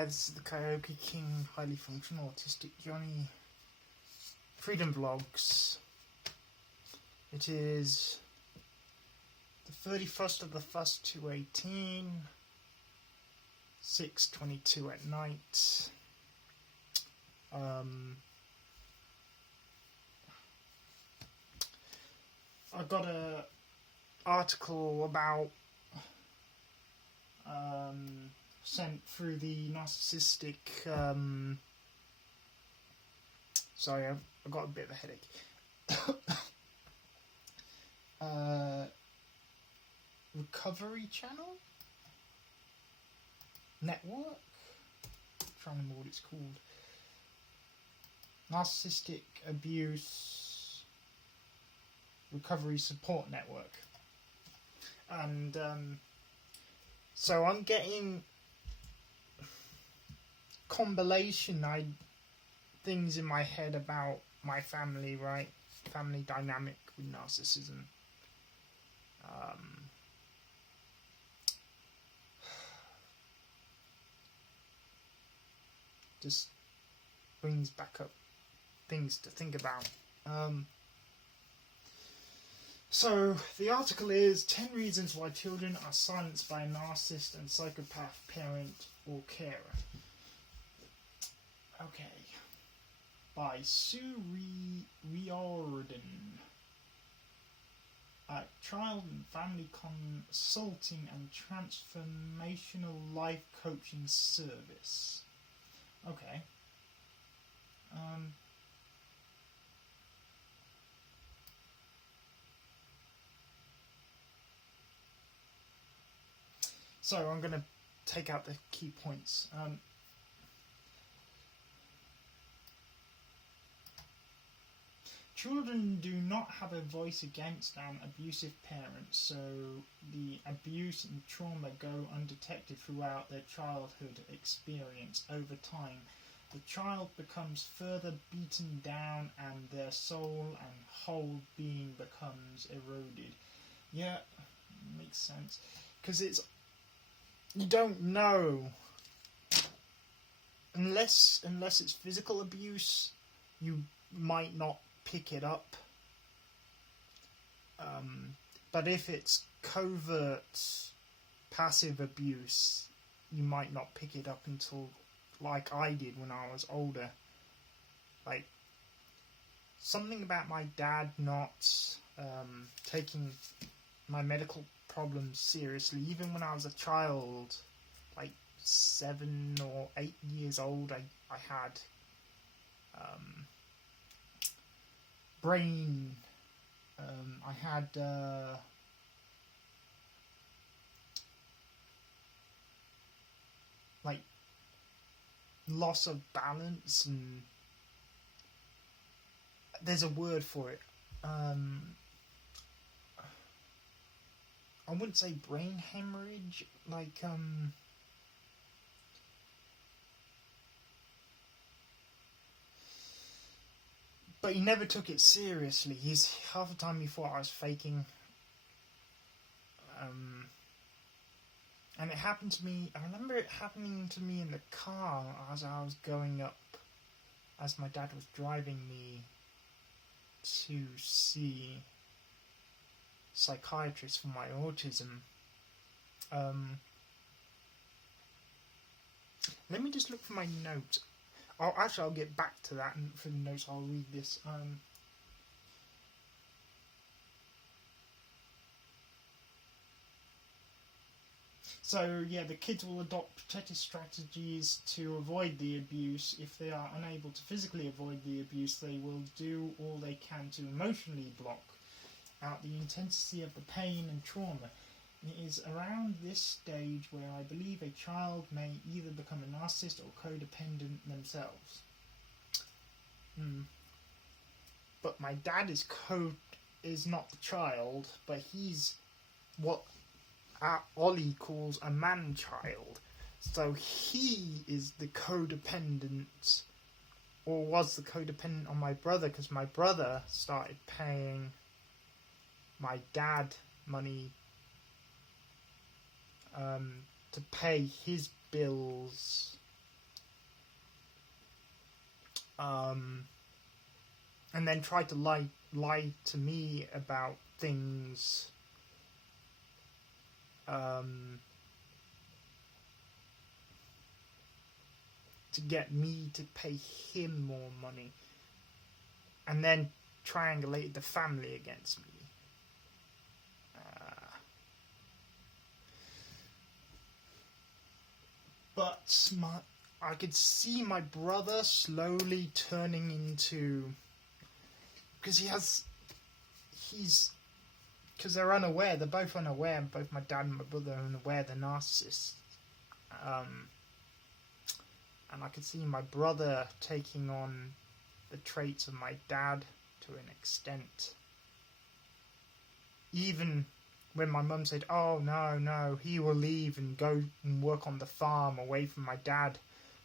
Hi, this is the Karaoke King, highly functional autistic Johnny. Freedom Vlogs. It is the 31st of the 1st, 2018, 6:22 at night. I got a article about sent through the narcissistic sorry, I got a bit of a headache. Recovery channel? Network? I'm trying to remember what it's called. Narcissistic Abuse Recovery Support Network. And so I'm getting compilation things in my head about my family, right? Family dynamic with narcissism. Just brings back up things to think about. So the article is 10 reasons why children are silenced by a narcissist and psychopath parent or carer. Okay. By Sue Riordan. Child and Family Consulting and Transformational Life Coaching Service. Okay. So I'm going to take out the key points. Children do not have a voice against an abusive parent, so the abuse and trauma go undetected throughout their childhood experience. Over time, the child becomes further beaten down and their soul and whole being becomes eroded. Yeah, makes sense. Because you don't know. Unless it's physical abuse, you might not pick it up. But if it's covert, passive abuse, you might not pick it up until, like I did when I was older. Like, something about my dad not taking my medical problems seriously, even when I was a child, like 7 or 8 years old, I had brain, I had like loss of balance, and there's a word for it. I wouldn't say brain hemorrhage, like but he never took it seriously. He's half the time he thought I was faking. And it happened to me. I remember it happening to me in the car as I was going up, as my dad was driving me to see psychiatrist for my autism. Let me just look for my notes. I'll get back to that, and for the notes I'll read this. So yeah, the kids will adopt protective strategies to avoid the abuse. If they are unable to physically avoid the abuse, they will do all they can to emotionally block out the intensity of the pain and trauma. It is around this stage where I believe a child may either become a narcissist or codependent themselves. But my dad is not the child, but he's what Ollie calls a man-child. So he is the codependent, or was the codependent on my brother, because my brother started paying my dad money to pay his bills and then tried to lie to me about things, to get me to pay him more money, and then triangulated the family against me. But I could see my brother slowly turning into, because because they're unaware, they're both unaware, both my dad and my brother are unaware they're narcissists. And I could see my brother taking on the traits of my dad to an extent. Even when my mum said, "Oh, no, he will leave and go and work on the farm away from my dad."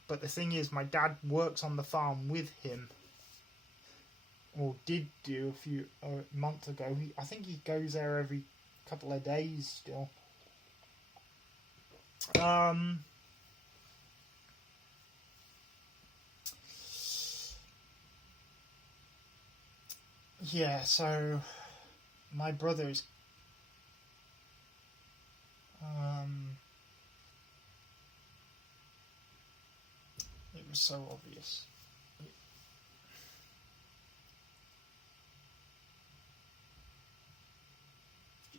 But the thing is, my dad works on the farm with him. Or did do a month ago. I think he goes there every couple of days still. Yeah, so my brother is it was so obvious.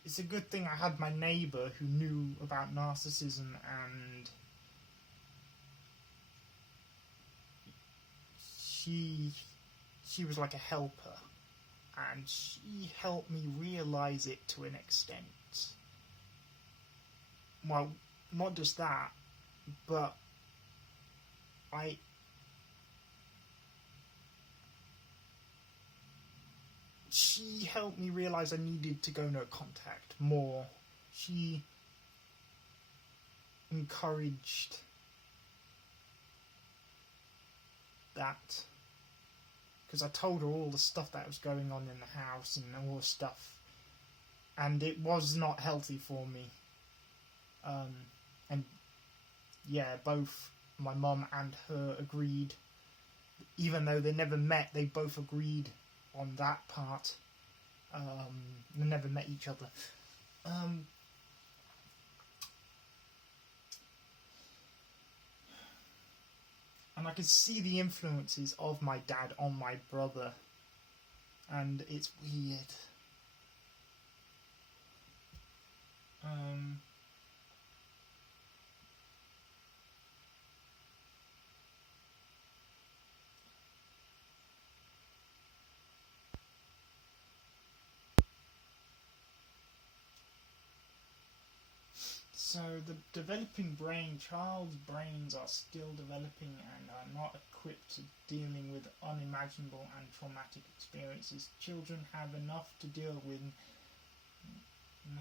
It's a good thing I had my neighbour who knew about narcissism, and she was like a helper, and she helped me realise it to an extent. Well, not just that, but she helped me realise I needed to go no contact more. She encouraged that, because I told her all the stuff that was going on in the house and all the stuff, and it was not healthy for me. And yeah, both my mum and her agreed. Even though they never met, they both agreed on that part. They never met each other. And I could see the influences of my dad on my brother. And it's weird. So the developing brain, child's brains are still developing and are not equipped to dealing with unimaginable and traumatic experiences. Children have enough to deal with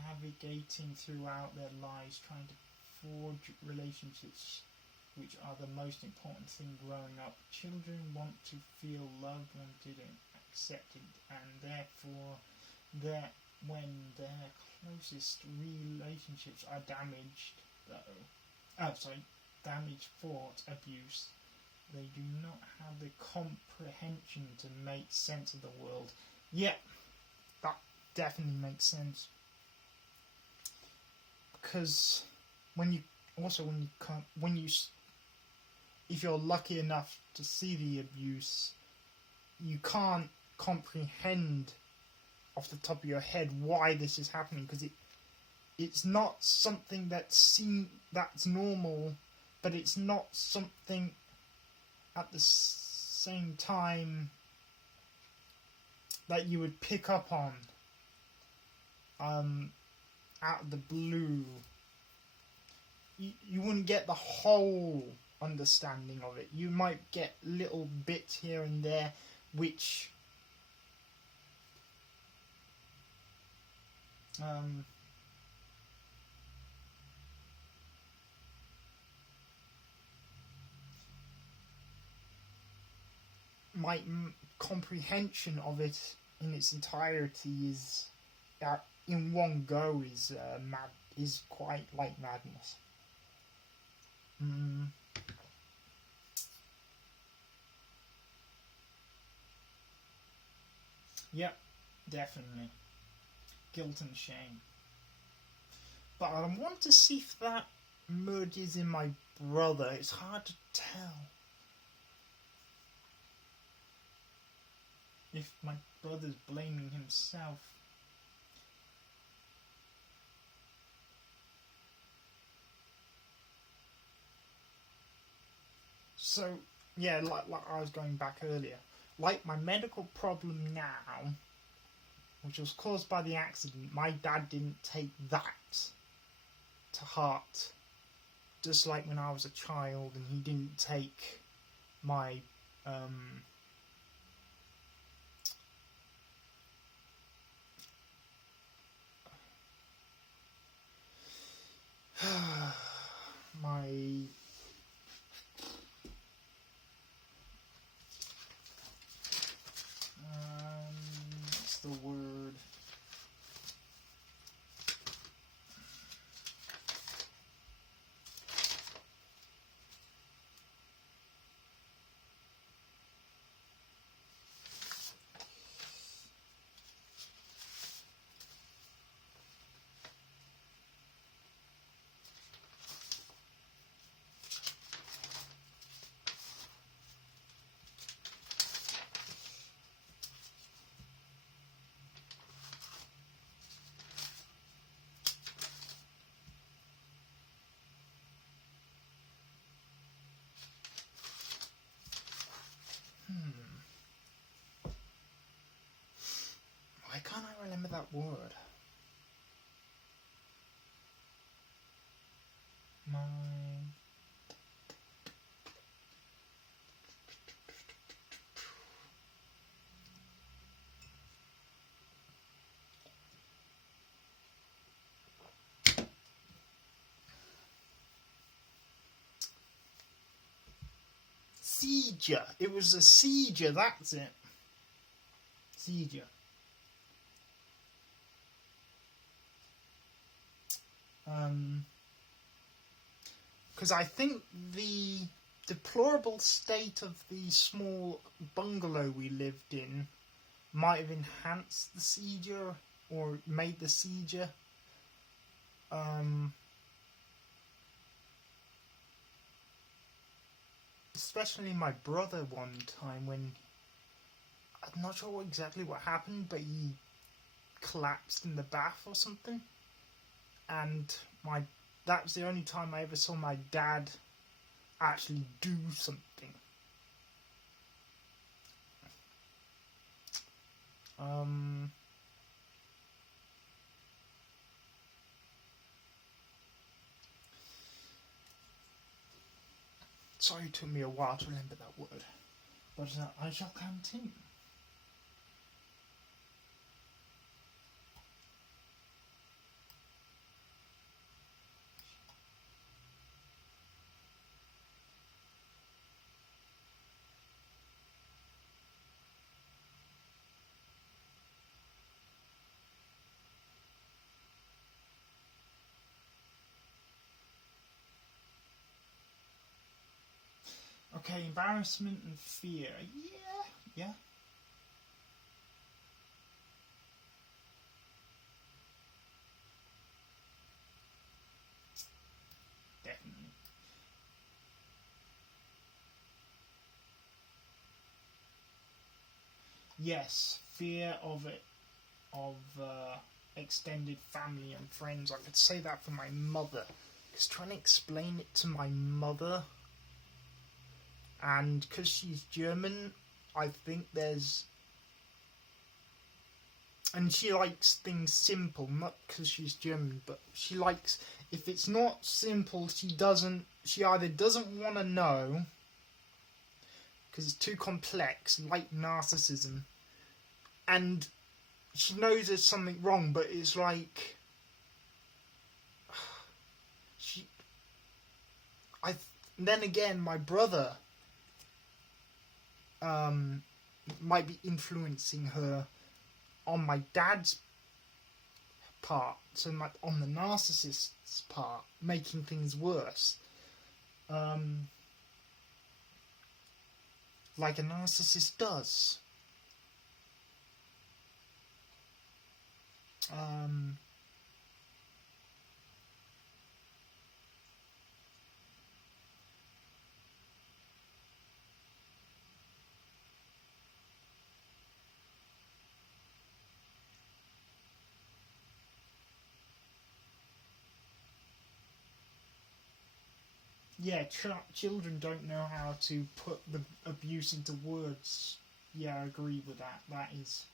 navigating throughout their lives, trying to forge relationships, which are the most important thing growing up. Children want to feel loved, wanted and accepted, and therefore when their closest relationships are damaged, damaged thought abuse, they do not have the comprehension to make sense of the world. Yeah, that definitely makes sense. Because if you're lucky enough to see the abuse, you can't comprehend off the top of your head why this is happening, because it's not something that's normal, but it's not something at the same time that you would pick up on out of the blue. You wouldn't get the whole understanding of it. You might get little bits here and there which my comprehension of it in its entirety is in one go is quite like madness. Yep, definitely. Guilt and shame. But I want to see if that merges in my brother. It's hard to tell. If my brother's blaming himself. So, yeah, like I was going back earlier. Like my medical problem now, which was caused by the accident, my dad didn't take that to heart. Just like when I was a child and he didn't take my my what's the word? Why can't I remember that word? My seizure. It was a seizure. That's it. Seizure. Because I think the deplorable state of the small bungalow we lived in might have enhanced the seizure or made the seizure. Especially my brother one time when I'm not sure exactly what happened, but he collapsed in the bath or something, and that was the only time I ever saw my dad actually do something. Sorry, it took me a while to remember that word, but I shall continue. Okay, embarrassment and fear. Yeah. Definitely. Yes, fear of it, of extended family and friends. I could say that for my mother. Because trying to explain it to my mother, and because she's German, I think there's... And she likes things simple, not because she's German, but she likes... If it's not simple, she either doesn't want to know, because it's too complex, like narcissism, and she knows there's something wrong, but it's like... Then again, my brother might be influencing her on my dad's part, so on the narcissist's part, making things worse. Like a narcissist does. Um, yeah, children don't know how to put the abuse into words. Yeah, I agree with that. That is.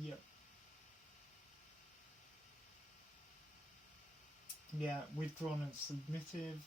Yep. Yeah, withdrawn and submissive.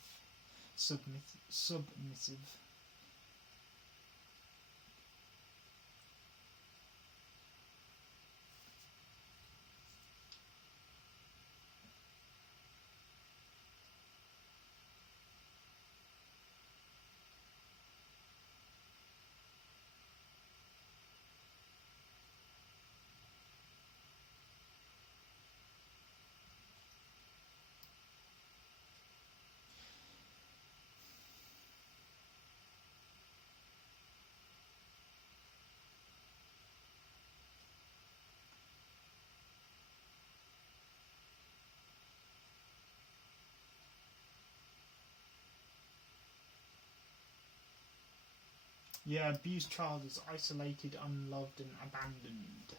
Yeah, abused child is isolated, unloved, and abandoned.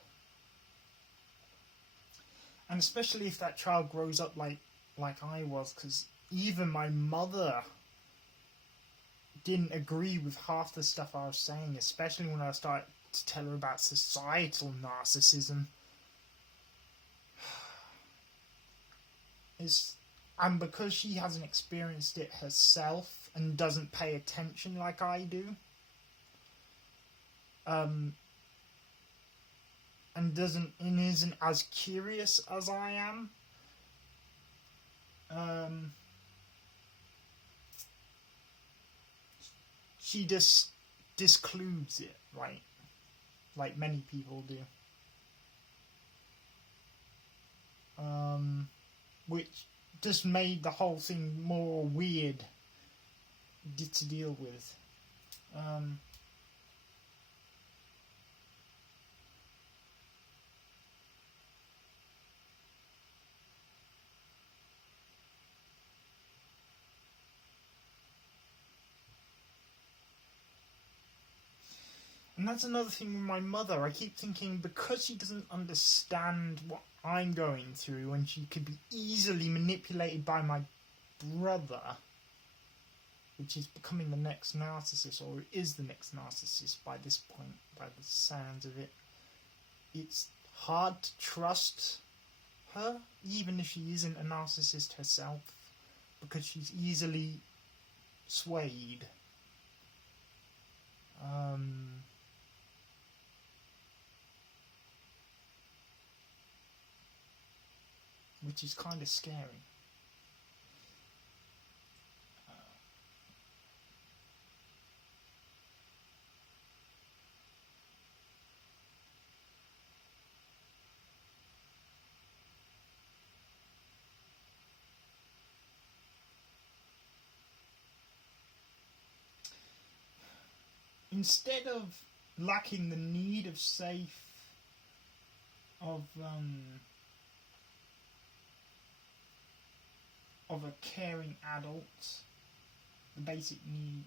And especially if that child grows up like I was, because even my mother didn't agree with half the stuff I was saying, especially when I started to tell her about societal narcissism. Is and because she hasn't experienced it herself and doesn't pay attention like I do, and isn't as curious as I am, she just discludes it, right? Like many people do. Which just made the whole thing more weird to deal with. And that's another thing with my mother. I keep thinking because she doesn't understand what I'm going through and she could be easily manipulated by my brother, which is becoming the next narcissist, or is the next narcissist by this point, by the sounds of it. It's hard to trust her, even if she isn't a narcissist herself, because she's easily swayed. Which is kind of scary. Instead of lacking the need of of of a caring adult, the basic need.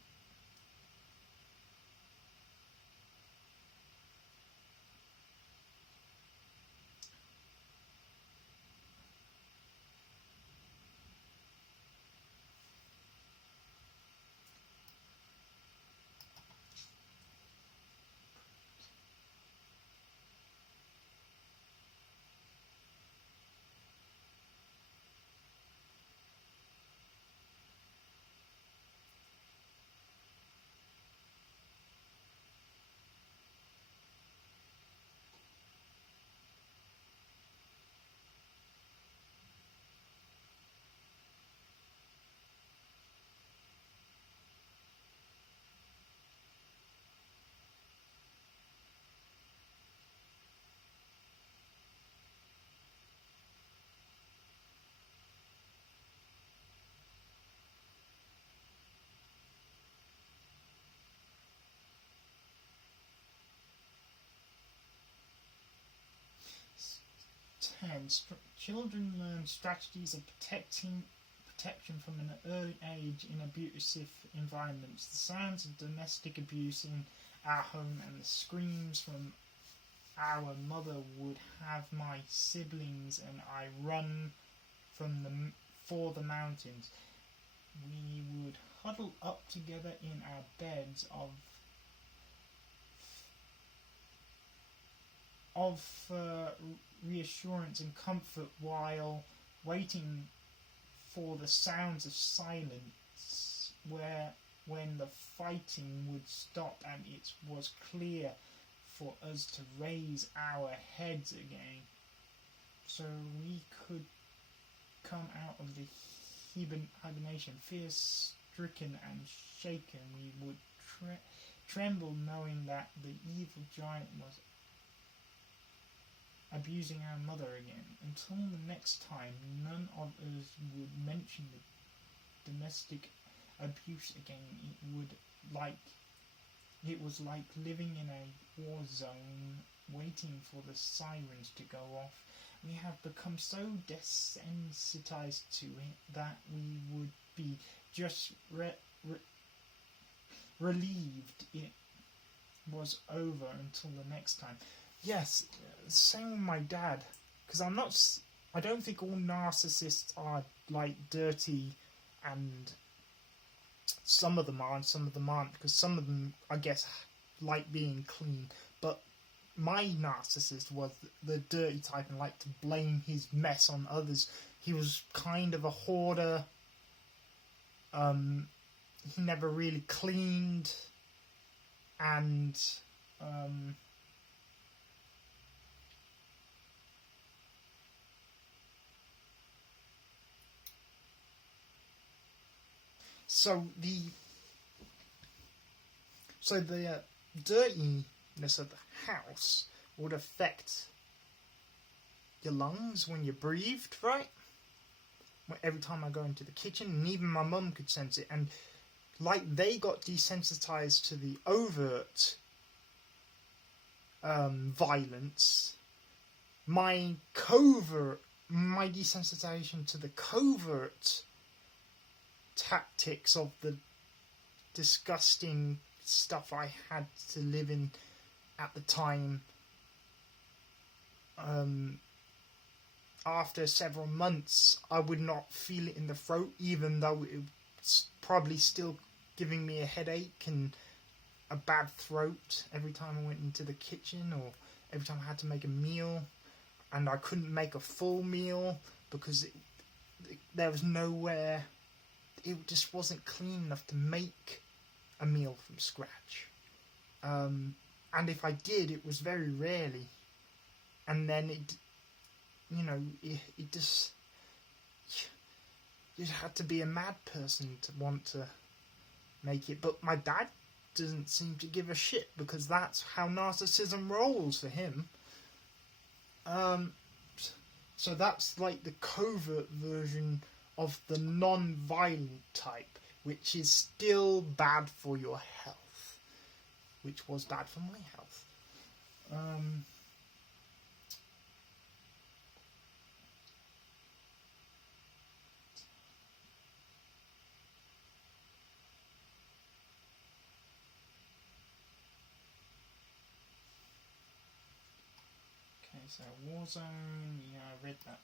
hand, children learn strategies of protection from an early age in abusive environments. The sounds of domestic abuse in our home and the screams from our mother would have my siblings and I run for the mountains. We would huddle up together in our beds of reassurance and comfort while waiting for the sounds of silence when the fighting would stop and it was clear for us to raise our heads again, so we could come out of the hibernation. Fear-stricken and shaken, we would tremble knowing that the evil giant was abusing our mother again. Until the next time, none of us would mention the domestic abuse again. It was like living in a war zone, waiting for the sirens to go off. We have become so desensitized to it that we would be just relieved it was over until the next time. Yes, same with my dad, because I don't think all narcissists are like dirty, and some of them are and some of them aren't, because some of them, I guess, like being clean, but my narcissist was the dirty type and liked to blame his mess on others. He was kind of a hoarder. He never really cleaned, and so the dirtiness of the house would affect your lungs when you breathed, right? Every time I go into the kitchen, and even my mum could sense it, and like they got desensitized to the overt violence, my desensitization to the covert tactics of the disgusting stuff I had to live in at the time, after several months I would not feel it in the throat, even though it's probably still giving me a headache and a bad throat every time I went into the kitchen, or every time I had to make a meal, and I couldn't make a full meal because there was nowhere, it just wasn't clean enough to make a meal from scratch. And if I did, it was very rarely. And then it just, you'd have to be a mad person to want to make it. But my dad doesn't seem to give a shit, because that's how narcissism rolls for him. So that's like the covert version of the non-violent type, which is still bad for your health, which was bad for my health. Okay, so Warzone, yeah, I read that.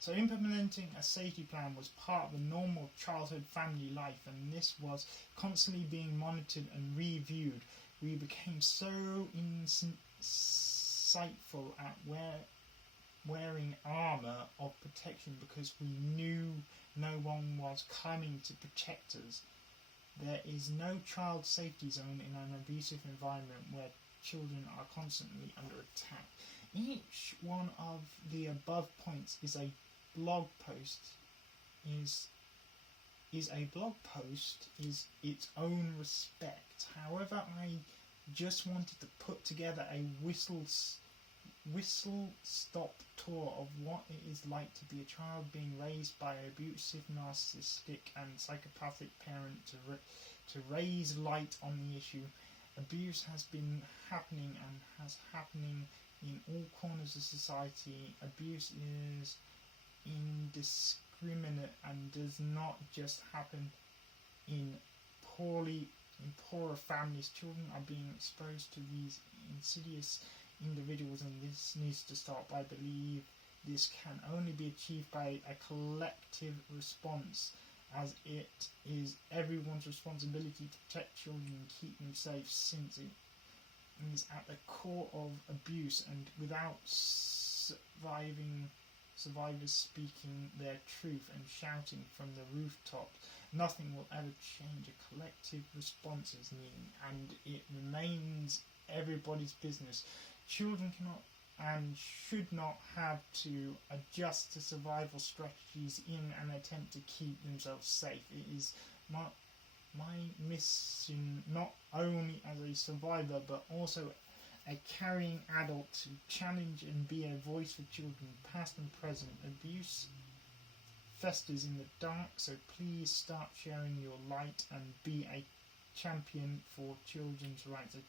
So implementing a safety plan was part of a normal childhood family life, and this was constantly being monitored and reviewed. We became so insightful at wearing armour of protection because we knew no one was coming to protect us. There is no child safety zone in an abusive environment where children are constantly under attack. Each one of the above points is a blog post, is its own respect. However, I just wanted to put together a whistle-stop tour of what it is like to be a child being raised by an abusive, narcissistic and psychopathic parent, to raise light on the issue. abuse has been happening and has happening in all corners of society. Abuse is indiscriminate and does not just happen in poorer families. Children are being exposed to these insidious individuals, and this needs to stop. I believe this can only be achieved by a collective response, as it is everyone's responsibility to protect children and keep them safe, since it is at the core of abuse, and without survivors speaking their truth and shouting from the rooftops, nothing will ever change. A collective response is needed, and it remains everybody's business. Children cannot and should not have to adjust to survival strategies in an attempt to keep themselves safe. It is my mission, not only as a survivor but also a carrying adult, to challenge and be a voice for children, past and present. Abuse festers in the dark, so please start sharing your light and be a champion for children's rights. A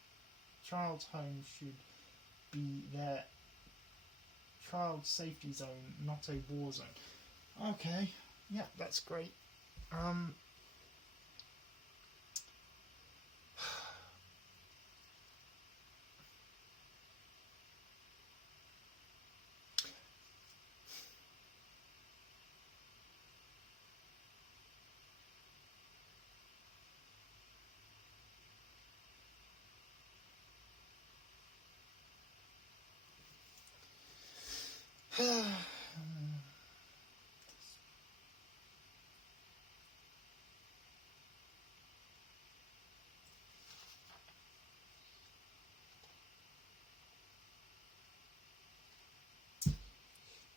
child's home should be their child's safety zone, not a war zone. Okay, yeah, that's great.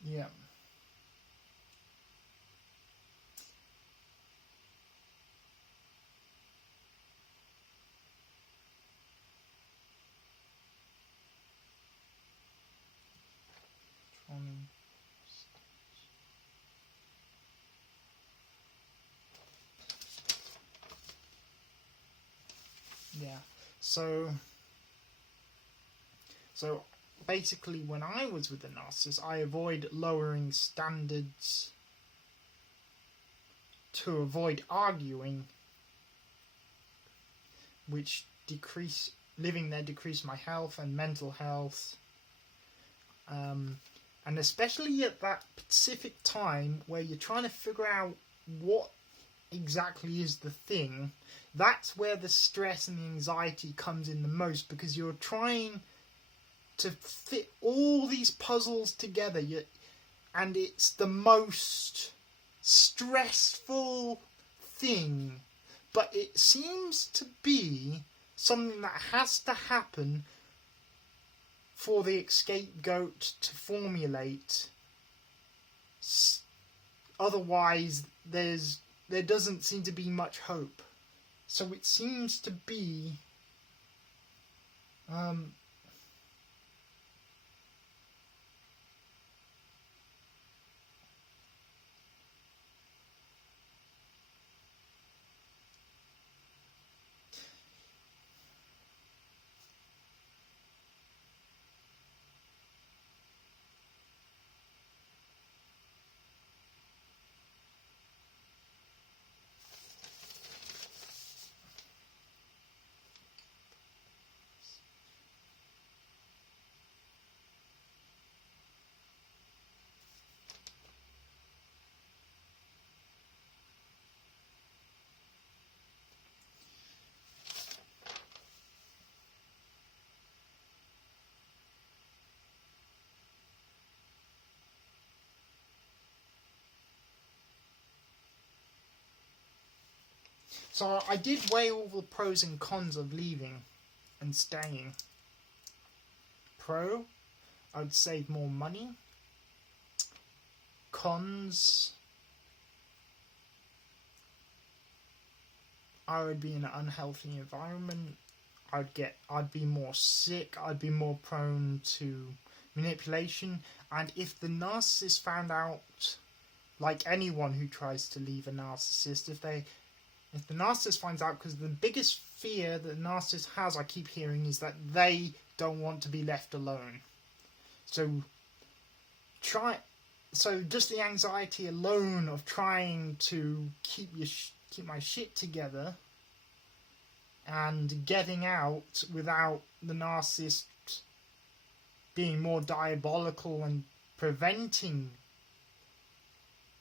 Yeah. Yeah. So basically, when I was with the narcissist, I avoid lowering standards to avoid arguing, which decreased my health and mental health. And especially at that specific time where you're trying to figure out what exactly is the thing, that's where the stress and the anxiety comes in the most, because you're trying to fit all these puzzles together, and it's the most stressful thing, but it seems to be something that has to happen for the scapegoat to formulate. Otherwise, there doesn't seem to be much hope. So it seems to be so I did weigh all the pros and cons of leaving and staying. Pro, I'd save more money. Cons, I would be in an unhealthy environment. I'd be more sick. I'd be more prone to manipulation. And if the narcissist found out, like anyone who tries to leave a narcissist, if they If the narcissist finds out, because the biggest fear that the narcissist has, I keep hearing, is that they don't want to be left alone. So just the anxiety alone of trying to keep my shit together and getting out without the narcissist being more diabolical and preventing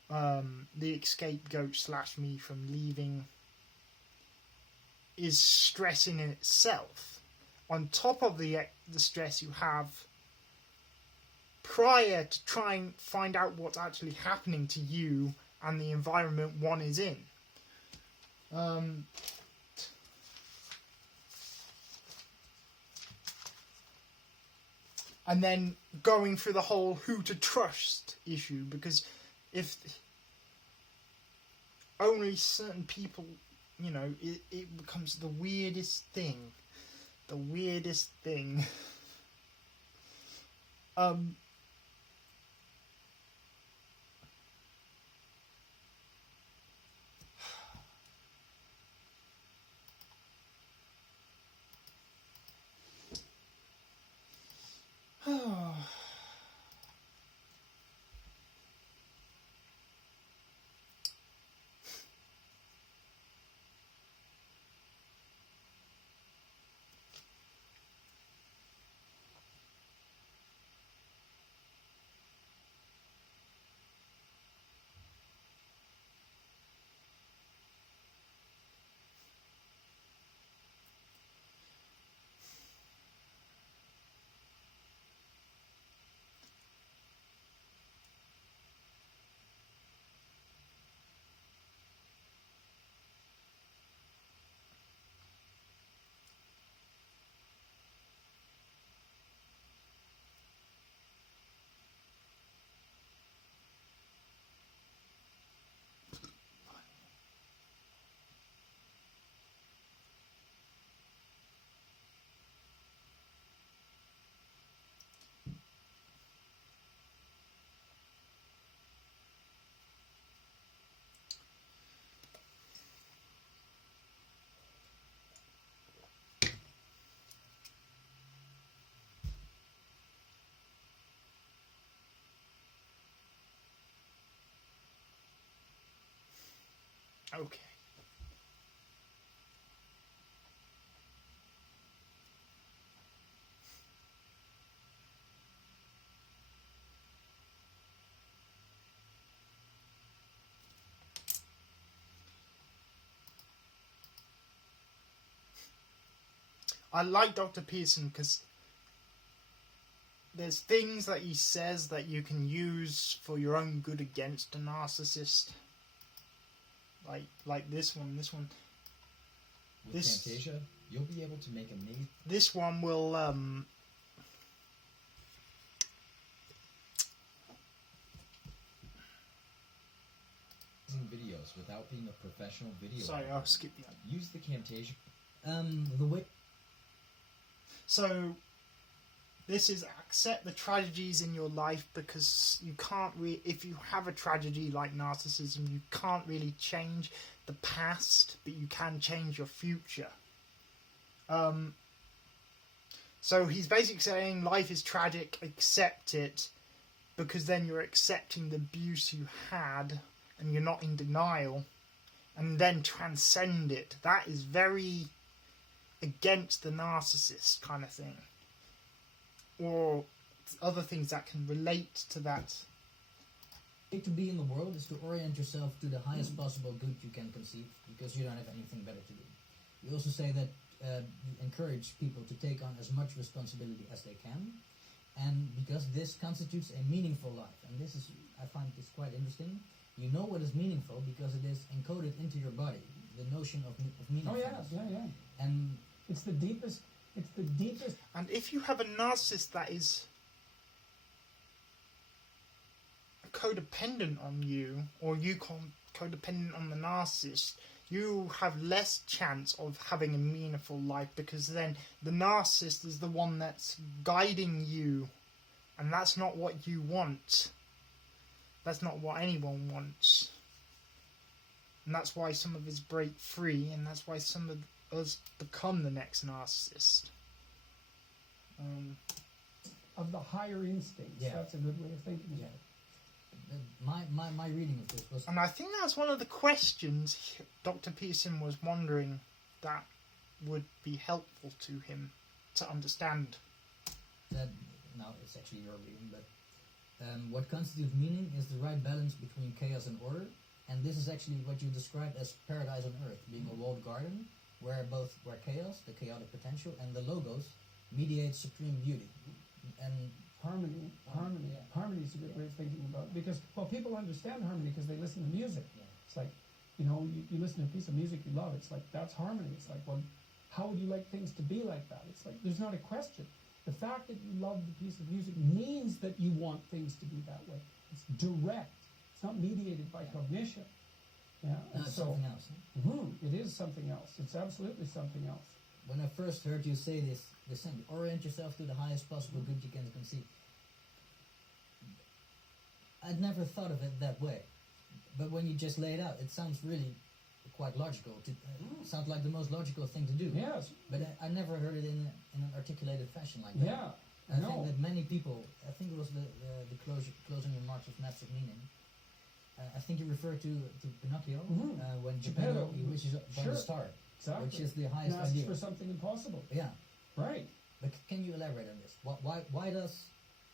the scapegoat / me from leaving is stress in itself. On top of the stress you have prior to trying to find out what's actually happening to you and the environment one is in. And then going through the whole who to trust issue, because if only certain people, it becomes the weirdest thing. The weirdest thing. Okay. I like Dr. Pearson because there's things that he says that you can use for your own good against a narcissist. Like this one. With Fantasia, you'll be able to make a mini. This one will videos without being a professional video. Sorry, editor. I'll skip that. Use the Camtasia. The way. So, this is accept the tragedies in your life, because you can't if you have a tragedy like narcissism, you can't really change the past, but you can change your future. So he's basically saying life is tragic, accept it, because then you're accepting the abuse you had, and you're not in denial, and then transcend it. That is very against the narcissist kind of thing. Or other things that can relate to that. To be in the world is to orient yourself to the highest possible good you can conceive, because you don't have anything better to do. You also say that you encourage people to take on as much responsibility as they can, and because this constitutes a meaningful life. And this is, I find this quite interesting. You know what is meaningful because it is encoded into your body, the notion of meaningfulness. Oh yeah. And it's the deepest. And if you have a narcissist that is codependent on you, or you codependent on the narcissist, you have less chance of having a meaningful life, because then the narcissist is the one that's guiding you, and that's not what you want. That's not what anyone wants. And that's why some of us break free, and that's why some of us become the next narcissist. Of the higher instincts. Yeah. That's a good way of thinking about it. My reading of this was And I think that's one of the questions Dr. Pearson was wondering that would be helpful to him to understand. that, now it's actually your reading, but what constitutes meaning is the right balance between chaos and order, and this is actually what you described as paradise on earth, being a walled garden where chaos, the chaotic potential, and the logos mediate supreme beauty. And Harmony is a good way of thinking about it, because people understand harmony because they listen to music. Yeah. It's like, you listen to a piece of music you love. It's like, that's harmony. It's like, well, how would you like things to be like that? It's like, there's not a question. The fact that you love the piece of music means that you want things to be that way. It's direct. It's not mediated by cognition. Yeah. no, it's something else. It is something else. It's absolutely something else. When I first heard you say this sentence, orient yourself to the highest possible good you can conceive, I'd never thought of it that way. But when you just lay it out, it sounds really quite logical. Sounds like the most logical thing to do. Yes. But I never heard it in an articulated fashion like that. Yeah. I think that many people, I think it was the closing remarks of Maps of Meaning, I think you referred to Pinocchio, when Geppetto he wishes upon the star, Exactly. which is the highest And asks ideal. for something impossible. Yeah, Right. but can you elaborate on this?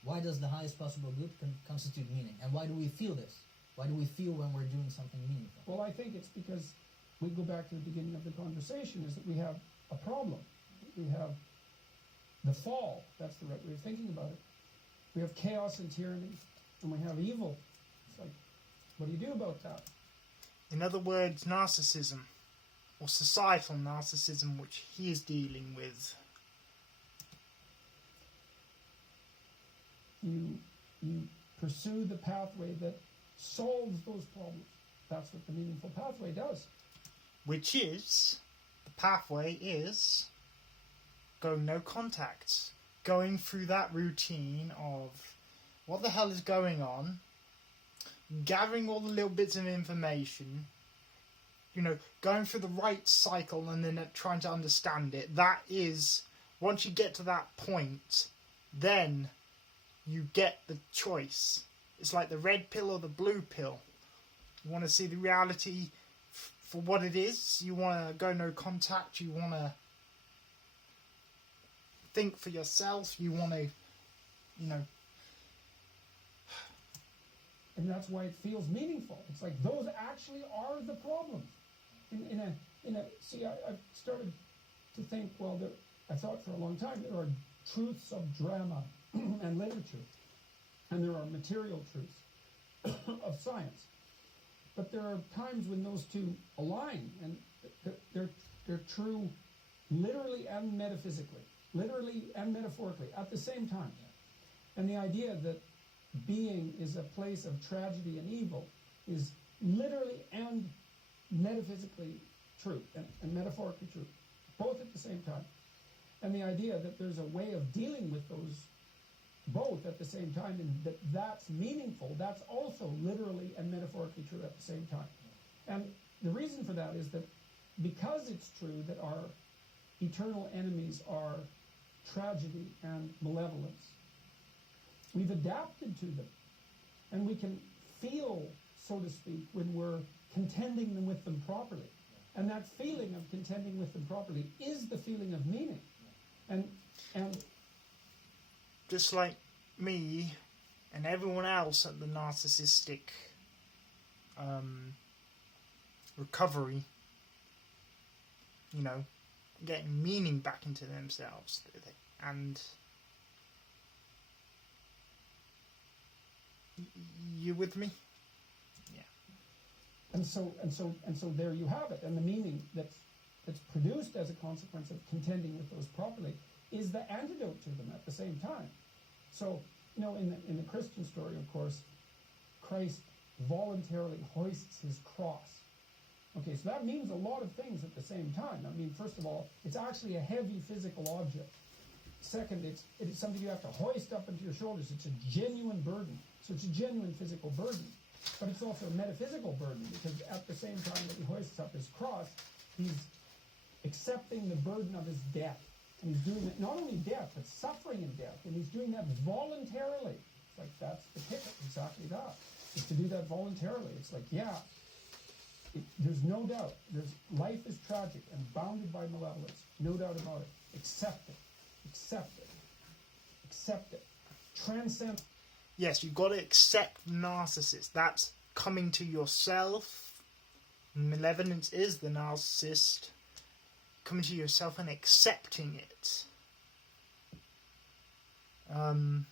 Why does the highest possible good constitute meaning, and why do we feel this? Why do we feel when we're doing something meaningful? Well, I think it's because we go back to the beginning of the conversation, is that we have a problem. We have the fall. That's the right way of thinking about it. We have chaos and tyranny, and we have evil. It's like, what do you do about that? In other words, narcissism, or societal narcissism, which he is dealing with. You pursue the pathway that solves those problems. That's what the meaningful pathway does. Which is, the pathway is going no contact. Going through that routine of what the hell is going on, gathering all the little bits of information, going through the right cycle and then trying to understand it. That is, once you get to that point, then you get the choice. It's like the red pill or the blue pill. You want to see the reality for what it is. You want to go no contact. You want to think for yourself. You want to, And that's why it feels meaningful. It's like those actually are the problems. I've started to think, I thought for a long time there are truths of drama and literature, and there are material truths of science. But there are times when those two align, and they're true literally and metaphysically, literally and metaphorically at the same time. And the idea that being is a place of tragedy and evil is literally and metaphysically true and metaphorically true, both at the same time. And the idea that there's a way of dealing with those both at the same time, and that's meaningful, that's also literally and metaphorically true at the same time. And the reason for that is that because it's true that our eternal enemies are tragedy and malevolence, we've adapted to them, and we can feel, so to speak, when we're contending with them properly. And that feeling of contending with them properly is the feeling of meaning. And just like me and everyone else at the narcissistic recovery, getting meaning back into themselves, and you with me? Yeah. And so there you have it. And the meaning that's produced as a consequence of contending with those properly is the antidote to them at the same time. So, in the Christian story, of course, Christ voluntarily hoists his cross. Okay, so that means a lot of things at the same time. I mean, first of all, it's actually a heavy physical object. Second, it's something you have to hoist up into your shoulders. It's a genuine burden. So it's a genuine physical burden. but it's also a metaphysical burden, because at the same time that he hoists up his cross, he's accepting the burden of his death. And he's doing it, not only death, but suffering in death. And he's doing that voluntarily. It's like, that's the ticket, exactly that. Is to do that voluntarily. It's like, yeah, there's no doubt. Life is tragic and bounded by malevolence. No doubt about it. Accept it. Accept it. Accept it. Transcend. Yes, you've got to accept narcissist. That's coming to yourself. Malevolence is the narcissist. Coming to yourself and accepting it. And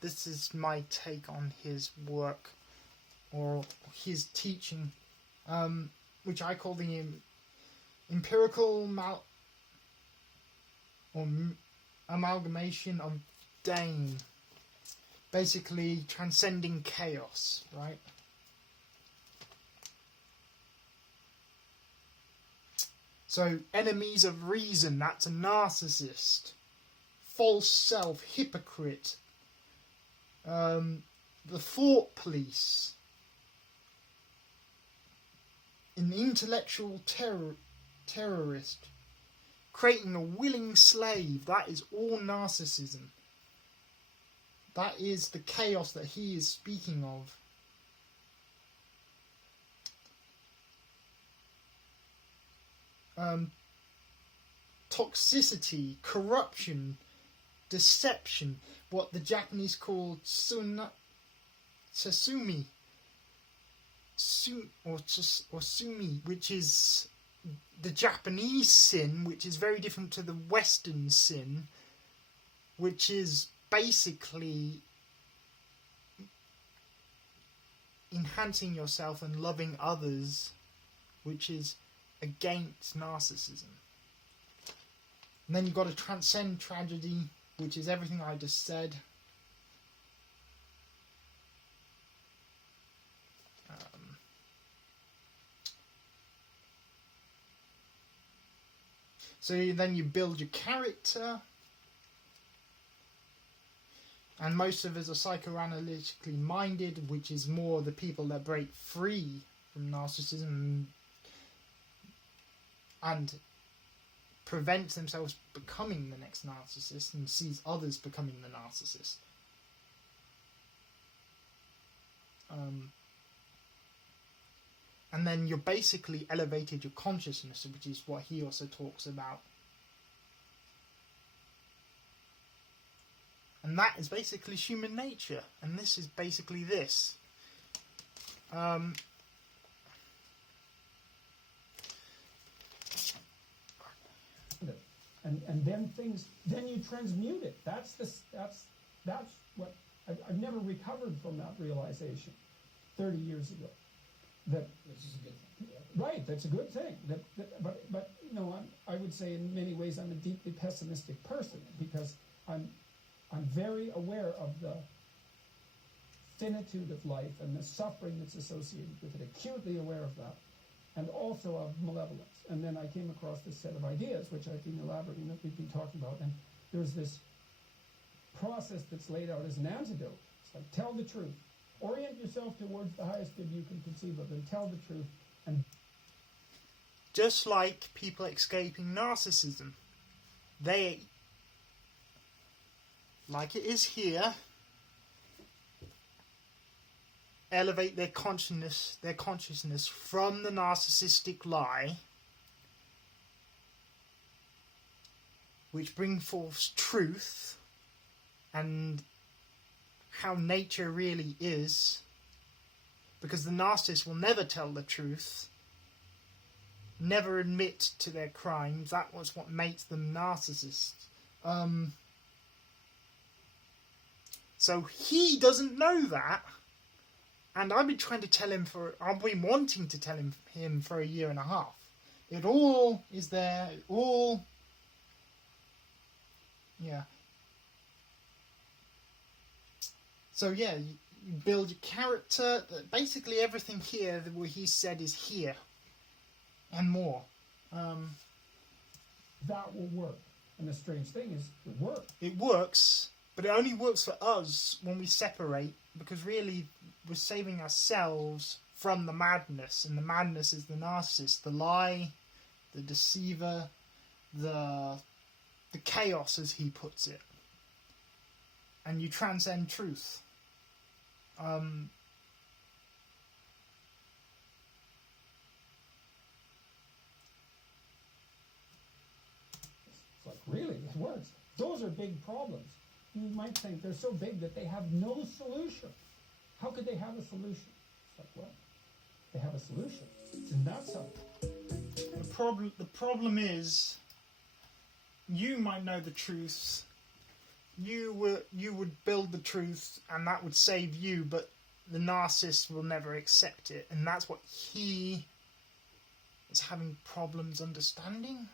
this is my take on his work or his teaching, which I call the empirical amalgamation of Dane. Basically, transcending chaos, right? So, enemies of reason, that's a narcissist. False self, hypocrite. The thought police. An intellectual terrorist. Creating a willing slave, that is all narcissism. That is the chaos that he is speaking of. Toxicity, corruption, deception, what the Japanese call tsasumi, or sumi, which is the Japanese sin, which is very different to the Western sin, which is basically enhancing yourself and loving others, which is against narcissism. And then you've got to transcend tragedy, which is everything I just said. Then you build your character. And most of us are psychoanalytically minded, which is more the people that break free from narcissism and prevent themselves becoming the next narcissist and sees others becoming the narcissist. And then you're basically elevated your consciousness, which is what he also talks about. And that is basically human nature. And this is basically this. And then you transmute it. That's what I've never recovered from that realization 30 years ago. Which is a good thing. Right, that's a good thing. But you know, I would say in many ways I'm a deeply pessimistic person, because I'm very aware of the finitude of life and the suffering that's associated with it, acutely aware of that, and also of malevolence. And then I came across this set of ideas, which I've been elaborating, that we've been talking about, and there's this process that's laid out as an antidote. It's like, tell the truth. Orient yourself towards the highest good you can conceive of, and tell the truth. And just like people escaping narcissism, they, like it is here, elevate their consciousness from the narcissistic lie, which bring forth truth and how nature really is, because the narcissist will never tell the truth, never admit to their crimes. That was what makes them narcissists. So he doesn't know that, and I've been trying to tell him I've been wanting to tell him for a year and a half. It all is there, yeah. So yeah, you build your character. Basically everything here, what he said, is here. And more. That will work. And the strange thing is, it works. It works. But it only works for us when we separate, because really we're saving ourselves from the madness, and the madness is the narcissist, the lie, the deceiver, the chaos, as he puts it. And you transcend truth. It's like, really, it works. Those are big problems. You might think they're so big that they have no solution. How could they have a solution? It's like, well, they have a solution. It's in that cell. The problem is, you might know the truth. You would build the truth, and that would save you. But the narcissist will never accept it, and that's what he is having problems understanding.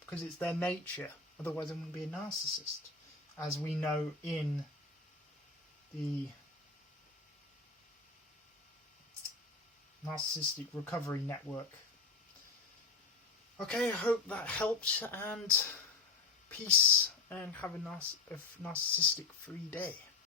Because it's their nature. Otherwise, it wouldn't be a narcissist, as we know in the Narcissistic Recovery Network. Okay, I hope that helped, and peace, and have a narcissistic free day.